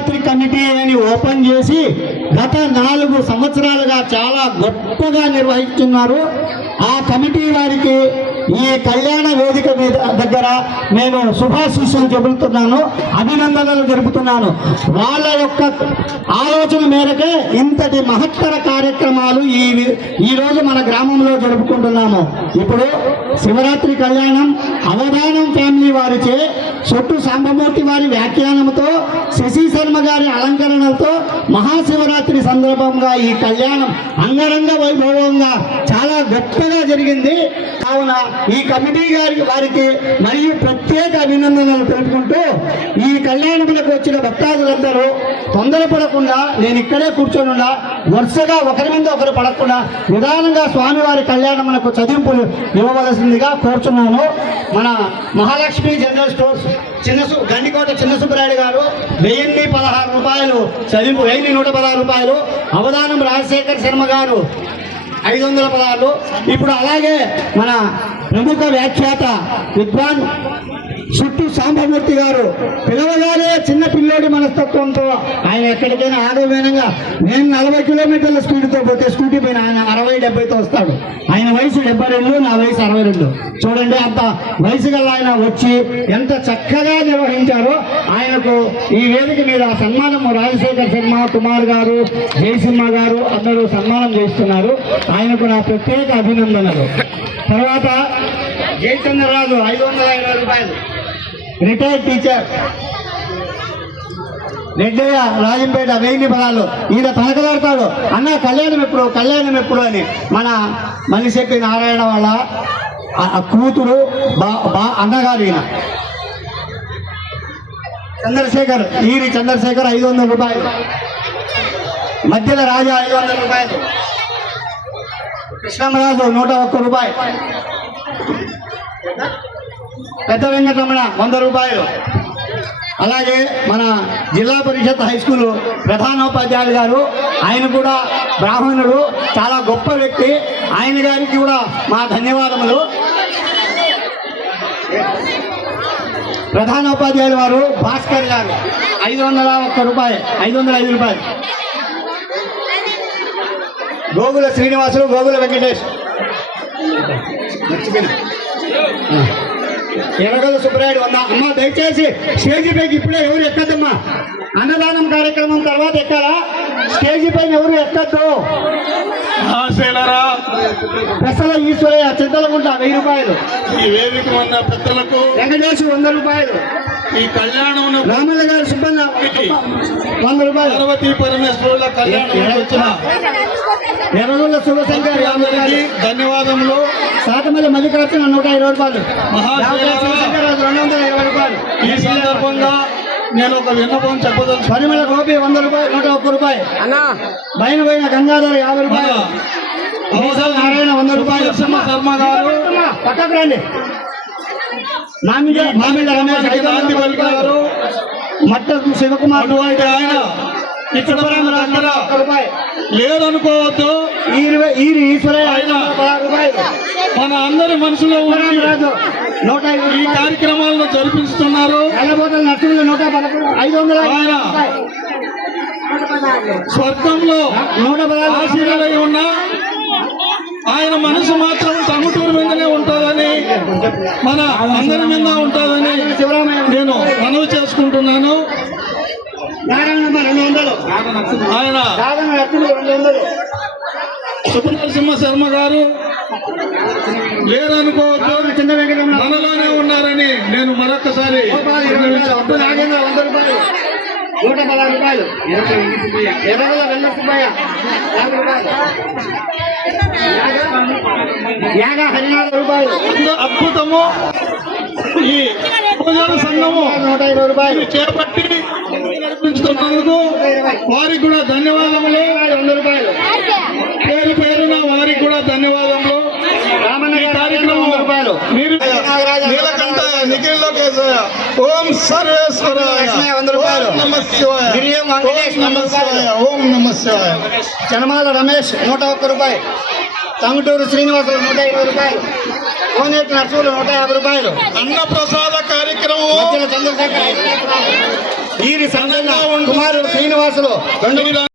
Shivaratri committee అని open చేసి గత 4 సంవత్సరాలుగా చాలా గొప్పగా నిర్వహిస్తున్నారు. ఆ కమిటీ వారికి ఈ కళ్యాణ వేదిక మీద దగ్గర నేను శుభాశీస్సులు చెబుతున్నాను, అభినందనలు జరుపుతున్నాను. వాళ్ళ యొక్క ఆలోచన మేరకే ఇంతటి మహత్తర కార్యక్రమాలు ఈరోజు మన గ్రామంలో జరుపుకుంటున్నాము. ఇప్పుడు శివరాత్రి కళ్యాణం అవధానం ఫ్యామిలీ వారిచే సొట్టు సాంబమూర్తి వారి వ్యాఖ్యానంతో శశి శర్మ గారి అలంకరణలతో మహాశివరాత్రి సందర్భంగా ఈ కళ్యాణం అంగరంగ వైభవంగా చాలా గొప్పగా జరిగింది. కావున ఈ కమిటీ వారికి మరియు ప్రత్యేక అభినందనలు తెలుపుకుంటూ ఈ కళ్యాణములకు వచ్చిన భక్తాదులందరూ తొందరపడకుండా నేను ఇక్కడే కూర్చొని వరుసగా ఒకరి మీద ఒకరు పడకుండా నిదానంగా స్వామివారి కళ్యాణములకు చదింపులు ఇవ్వవలసిందిగా కోరుచున్నాను. మన మహాలక్ష్మి జనరల్ స్టోర్స్ గండికోట చిన్న సుబ్బరాయుడు గారు 1016 రూపాయలు చదింపు, 1116 రూపాయలు. అవధానం రాజశేఖర్ శర్మ గారు 516. ఇప్పుడు అలాగే మన ప్రముఖ వ్యాఖ్యాత విద్వాన్ సుట్టు సాంబమూర్తి గారు పిలవగానే చిన్న పిల్లోడి మనస్తత్వంతో ఆయన ఎక్కడికైనా ఆగమేనంగా నేను 40 కిలోమీటర్ల స్పీడ్తో పోతే స్కూటీ పైన ఆయన 60-70తో వస్తాడు. ఆయన వయసు 72, నా వయసు 62. చూడండి, అంత వయసు గల ఆయన వచ్చి ఎంత చక్కగా నిర్వహించారో. ఆయనకు ఈ వేదిక మీద సన్మానం రాజశేఖర్ శర్మ, కుమార్ గారు, జయసింహ గారు అందరూ సన్మానం చేస్తున్నారు. ఆయనకు నా ప్రత్యేక అభినందనలు. తర్వాత జయచంద్రరాజు 520 రూపాయలు, రిటైర్డ్ టీచర్. రెడ్డయ్య రాజంపేట 1000 పదాలు. ఈయన తనకలాడతాడు, అన్న కళ్యాణం ఎప్పుడు అని. మన మనిషెట్టి నారాయణ వాళ్ళ కూతురు అన్నగారు ఈయన చంద్రశేఖర్, చంద్రశేఖర్ 500 రూపాయలు. మధ్యల రాజా 500 రూపాయలు. కృష్ణమరాజు 101 రూపాయలు. పెద్ద వెంకటరమణ 100 రూపాయలు. అలాగే మన జిల్లా పరిషత్ హై స్కూల్ ప్రధానోపాధ్యాయులు గారు, ఆయన కూడా బ్రాహ్మణుడు, చాలా గొప్ప వ్యక్తి. ఆయన గారికి కూడా మా ధన్యవాదములు. ప్రధానోపాధ్యాయులు వారు భాస్కర్ గారు 501 రూపాయలు, 505 రూపాయలు. గోగుల శ్రీనివాసులు, గోగుల వెంకటేష్, ఎర్రగల్ల సుబ్బరాయుడు 100. అమ్మ దయచేసి స్టేజీ పైకి ఇప్పుడే ఎవరు ఎక్కద్దమ్మా. అన్నదానం కార్యక్రమం తర్వాత ఎక్కాలా, స్టేజీ పైన ఎవరు ఎక్కద్దు. పెసల ఈశ్వరయ్య చింతలగుంట 1000 రూపాయలు. ఈ వేదిక ఉన్న పెద్దలకు వెంకటేష్ 100 రూపాయలు. ఈ కళ్యాణం రామయ్య గారు సుబ్బన్న 100 రూపాయలు. పార్వతీ పరమేశ్వరుల కళ్యాణం వచ్చిన ఎర్రగొల్ల శివశంకర్ ధన్యవాదములు. సాతమల్లి మల్లికార్జున 120 రూపాయలు. 220 రూపాయలు. ఈ సందర్భంగా నేను ఒక విన్నపం చెప్పదలుచు. పరిమళ గోపి 100 రూపాయలు, 101 రూపాయలు. బయన గంగాధర 50 రూపాయలు. నారాయణ 100 రూపాయలు. శర్మ గారు పక్కకు రండి. మామిళ్ళ రమేష్ 500 గారు. మట్ట శివకుమార్ ఆయన ఇక్కడ లేదనుకోవద్దు. ఈశ్వరయ్య మన అందరి మనసులో రాజు 150 ఈ కార్యక్రమాలను జరిపిస్తున్నారు. నర్సులు 500. ఆయన స్వర్గంలో 116 ఆశీర్వాదై ఉన్నా ఆయన మనసు మాత్రం టంగుటూరు మీదనే ఉంటుందని, మన అందరి మీద ఉంటుందని నేను మనవి చేసుకుంటున్నాను. ఆయన సుబ్బనరసింహ శర్మ గారు లేరనుకోవద్దు, మనలోనే ఉన్నారని నేను మరొకసారి 116 రూపాయలు. ఎర్రగొల్ల వెల్ల సుబ్బయ్య 50 రూపాయలు. యాగా 14 రూపాయలు. అద్భుతము. ఈ పూజల సంఘము 120 రూపాయలు చేపట్టి నడిపించుతున్నందుకు వారికి కూడా ధన్యవాదములు. 100 రూపాయలు. పేరు పేరున వారికి కూడా ధన్యవాదములు. ఈ కార్యక్రమం మీరు నీలకంఠ నిఖిల్ లోకేశయ్య ఓం సర్వేశ్వరాయ 100 రూపాయలు. ఓం నమ శివాయ. చనమాల రమేష్ 101 రూపాయలు. టంగుటూరు శ్రీనివాసులు 120 రూపాయలు. కోనేటి నర్సులు 150 రూపాయలు. అన్నప్రసాద కార్యక్రమం చంద్రశేఖర్ ఈరి సంగన్న కుమారుడు శ్రీనివాసులు 2